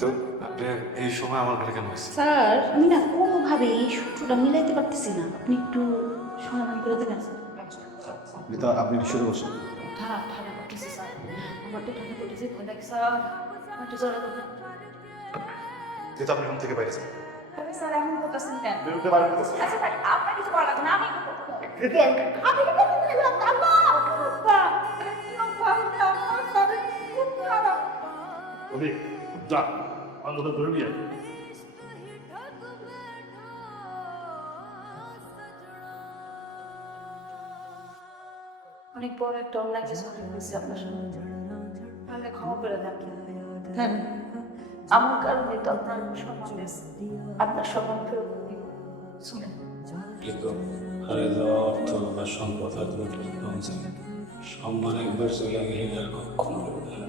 তো আপনি এই সময় আমার ঘরে কেন আসছেন? স্যার আমি না কোনোভাবে এই সূত্রটা মিলাইতে পারতেছি না, আপনি একটু সমাধান করে দেবেন স্যার। রিতা, আপনি শুরু করছেন। ঠান্ডা ঠান্ডা করতেছি স্যার, আমার তো ঠান্ডা করতেছি, ভয় লাগে স্যার, একটু জোরে করবেন। যেহেতু আপনি রুম থেকে বাইরে যান। আরে স্যার এমন করতেছেন কেন? বেরোতে পারেন না, স্যার। আচ্ছা স্যার আপনার কিছু করা লাগবে না, আমি করবো। আমি করবো না, আল্লাহ! আল্লাহ! আমার স্যার খুব খারাপ। অনেক যা আন্দোলন ধরে নিয়ে আয়। অনেক বড় একটা অনলাইন সরি হয়েছে আপনার সঙ্গে, আমাকে ক্ষমা করে দেন। হ্যাঁ, আমার কারণে তো আপনার সম্মান গেছে, আপনার সম্মান ফেরত দিব। শুনেন, কিন্তু হারিয়ে যাওয়া অর্থ বা সম্পদ আর দুটো পৌঁছে সম্মান একবার চলে গেলে আর কখনো ফিরবে না।